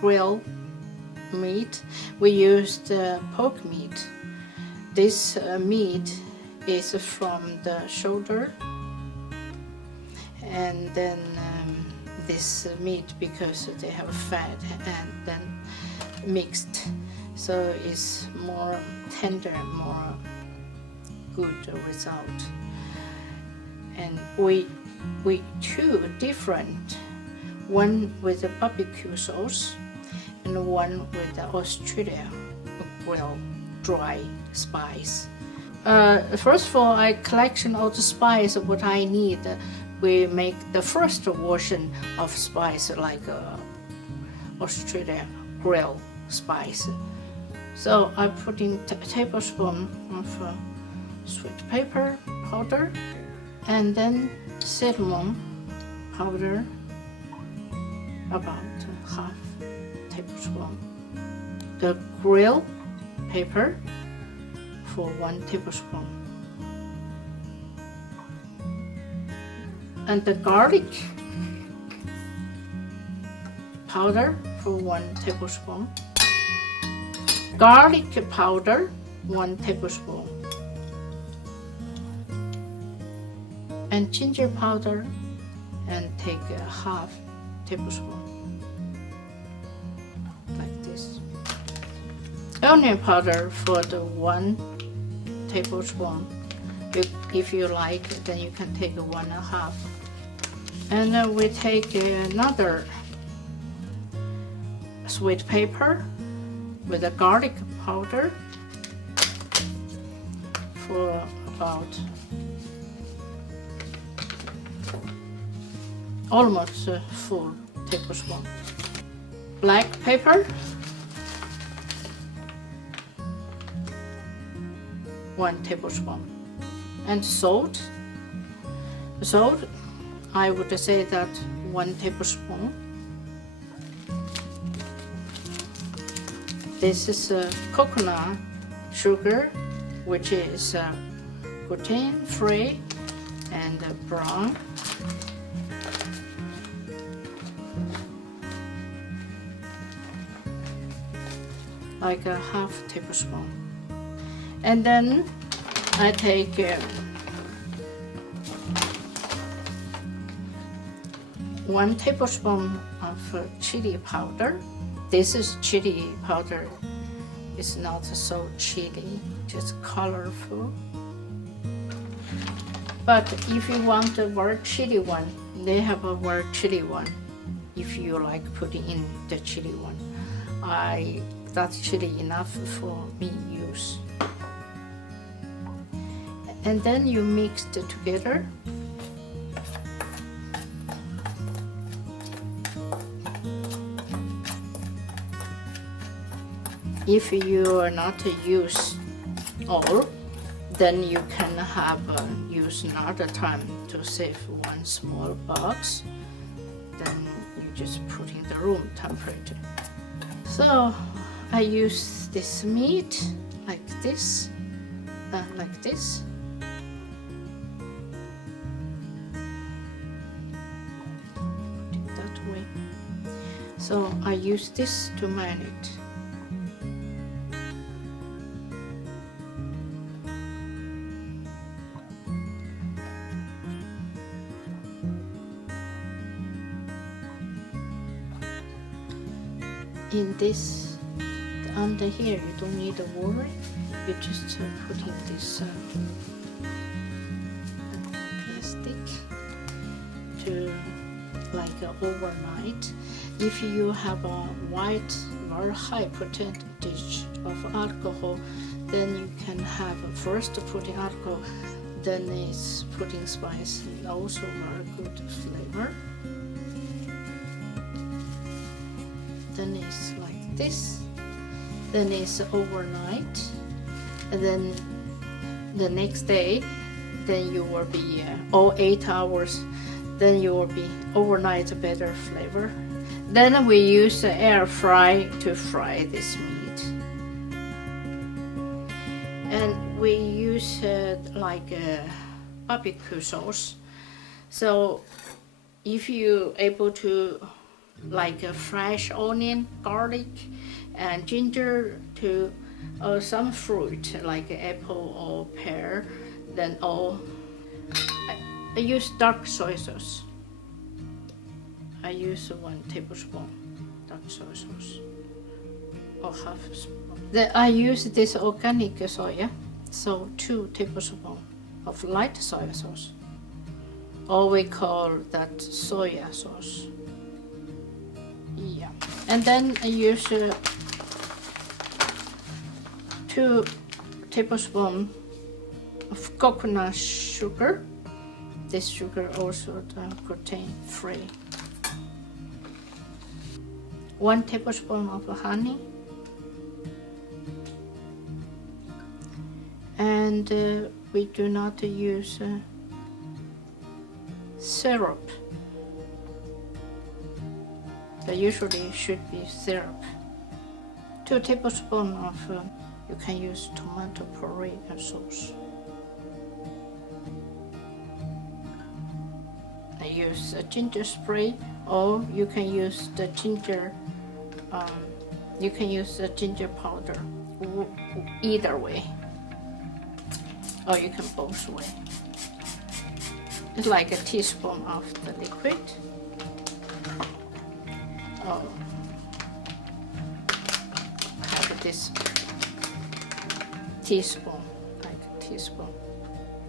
grill meat. We used pork meat. This meat is from the shoulder, and then this meat, because they have fat and then mixed, so it's more tender, more good result. And we two different, one with the barbecue sauce and one with the Australia grill dry spice. First of all, I collection all the spice what I need. We make the first version of spice like Australia grill spice. So I put in a tablespoon of sweet pepper powder, and then cinnamon powder, about half tablespoon. The grill pepper for 1 tablespoon. And the garlic powder for 1 tablespoon. Garlic powder 1 tablespoon. And ginger powder, and take a half tablespoon, like this. Onion powder for the 1 tablespoon. If you like, then you can take 1.5. And then we take another sweet pepper with a garlic powder for about almost a full tablespoon. Black pepper 1 tablespoon. And salt, I would say that 1 tablespoon. This is coconut sugar, which is gluten-free and brown. Like a half tablespoon. And then I take 1 tablespoon of chili powder. This is chili powder. It's not so chili, just colorful. But if you want a very chili one, they have a very chili one. If you like putting in the chili one, that's chili enough for me use. And then you mix it together. If you are not use all, then you can have use another time to save 1 small box. Then you just put in the room temperature. So I use this meat like this, like this. Put it that way. So I use this to marinate. In this, under here, you don't need to worry. You just put in this plastic to like overnight. If you have a white, very high percentage of alcohol, then you can have first putting alcohol, then it's putting spice, also very good flavor. Then it's like this, then it's overnight, and then the next day, then you will be all 8 hours, then you will be overnight better flavor. Then we use the air fry to fry this meat, and we use like a barbecue sauce. So if you able to like a fresh onion, garlic, and ginger to some fruit like apple or pear. Then I use dark soy sauce. I use 1 tablespoon dark soy sauce or half a spoon. Then I use this organic soya, so 2 tablespoons of light soy sauce, or we call that soya sauce. Yeah, and then I use 2 tablespoons of coconut sugar. This sugar also protein free. 1 tablespoon of honey, and we do not use syrup. There usually should be syrup. 2 tablespoons of you can use tomato puree and sauce. I use a ginger spray, or you can use the ginger. You can use the ginger powder. Either way, or you can both way. It's like a teaspoon of the liquid. Have this teaspoon,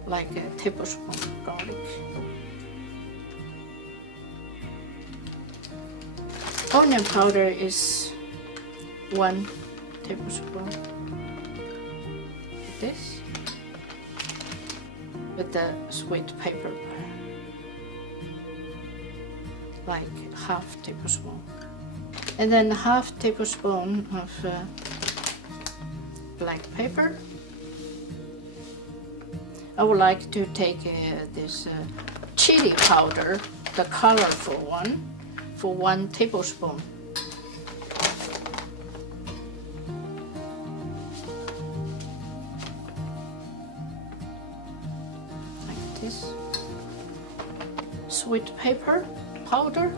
like a tablespoon garlic. Onion powder is 1 tablespoon. Like this, with the sweet pepper, like half tablespoon, and then half tablespoon of black pepper. I would like to take this chili powder, the colorful one, for 1 tablespoon. Like this. Sweet pepper powder,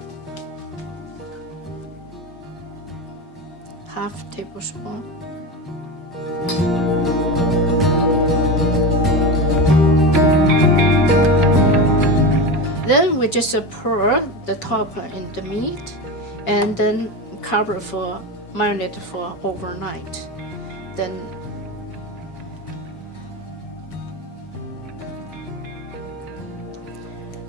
half tablespoon. Then we just pour the top in the meat, and then cover for marinate for overnight. Then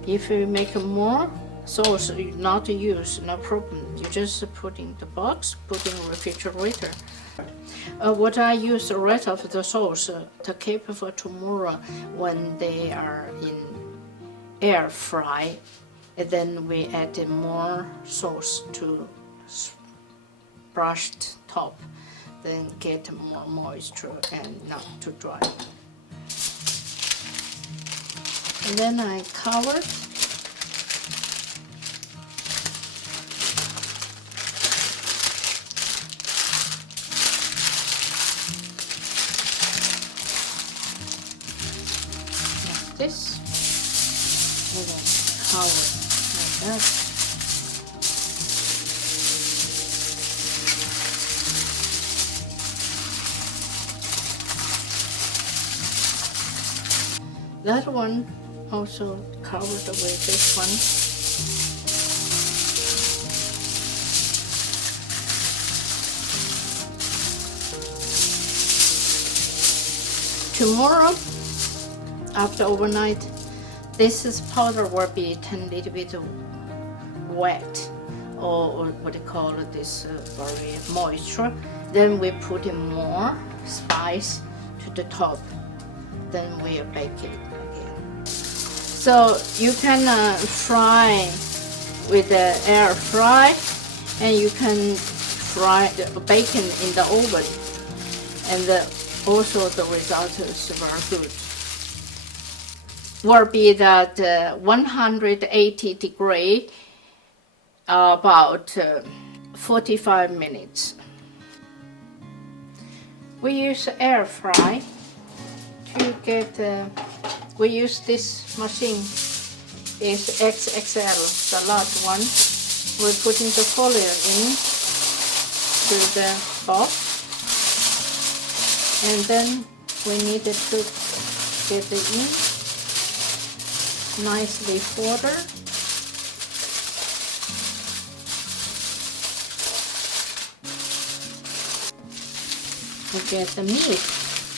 if you make more sauce, you not use, no problem. You just put in the box, put in the refrigerator. What I use the rest of the sauce to keep for tomorrow when they are in air fry, and then we add more sauce to brushed top, then get more moisture and not too dry. And then I cover it. Like this. And then cover it like that. That one also covered with this one. Tomorrow, after overnight, this powder will be a little bit wet, or what they call this very moisture. Then we put in more spice to the top. Then we bake it again. So you can fry with the air fry, and you can fry the bacon in the oven, and also the result is very good. Will be that 180 degree, about 45 minutes. We use air fry to get. We use this machine. Is XXL, the large one. we're putting the folio in to the box, and then we need to get it in nicely water. We get the meat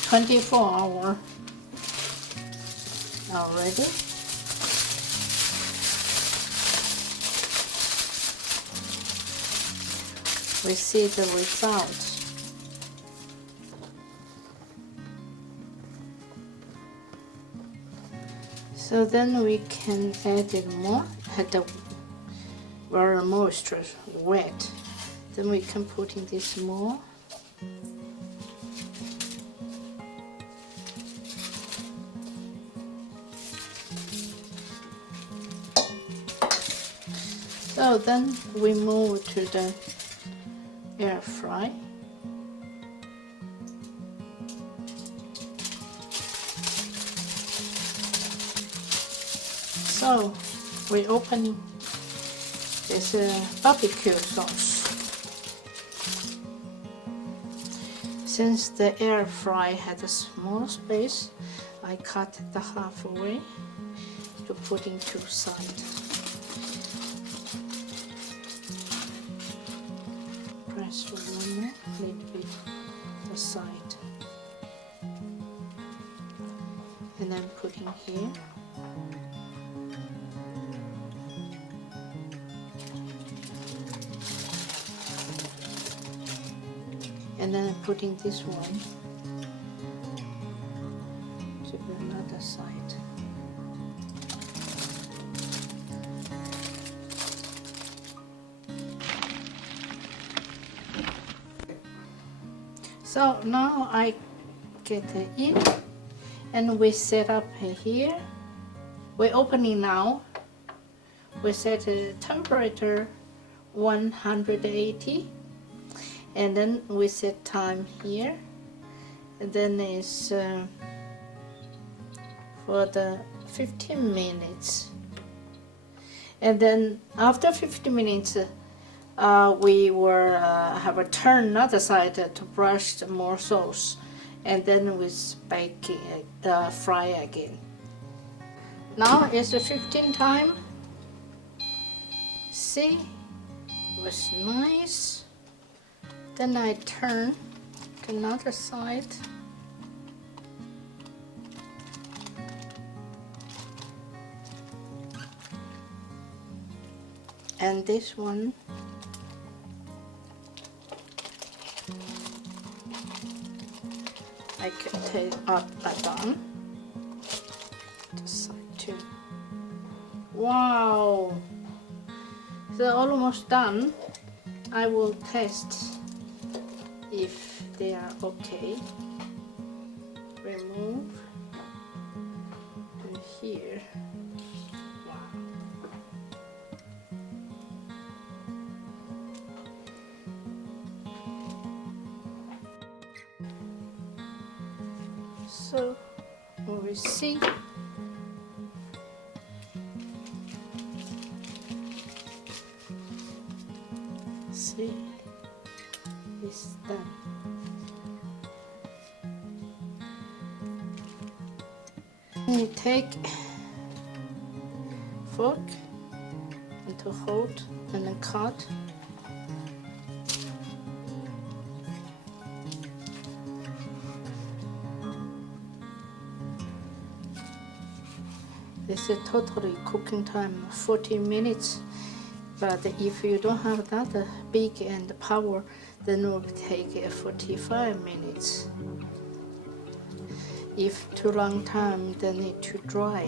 24-hour already. We see the results. So then we can add it more at the very moisture, wet. Then we can put in this more. So then we move to the air fry. So we open this barbecue sauce. Since the air fry had a small space, I cut the halfway to put in two sides. Press one more, little bit the side, and then put in here. And then putting this one to another side. So now I get it in, and we set up here. We're opening now. We set the temperature 180. And then we set time here, and then it's for the 15 minutes. And then after 15 minutes, we will have a turn another side to brush the more sauce, and then we bake it, fry again. Now it's the 15 time. See, it was nice. Then I turn to another side. And this one I can take up and down. This side too. Wow! They're almost done. I will test if they are okay. Remove to here. Wow. So we see. See, it's done. You take fork and to hold and then cut. This is totally cooking time 40 minutes. But if you don't have that big and power, then it will take 45 minutes. If too long time, then it too dry.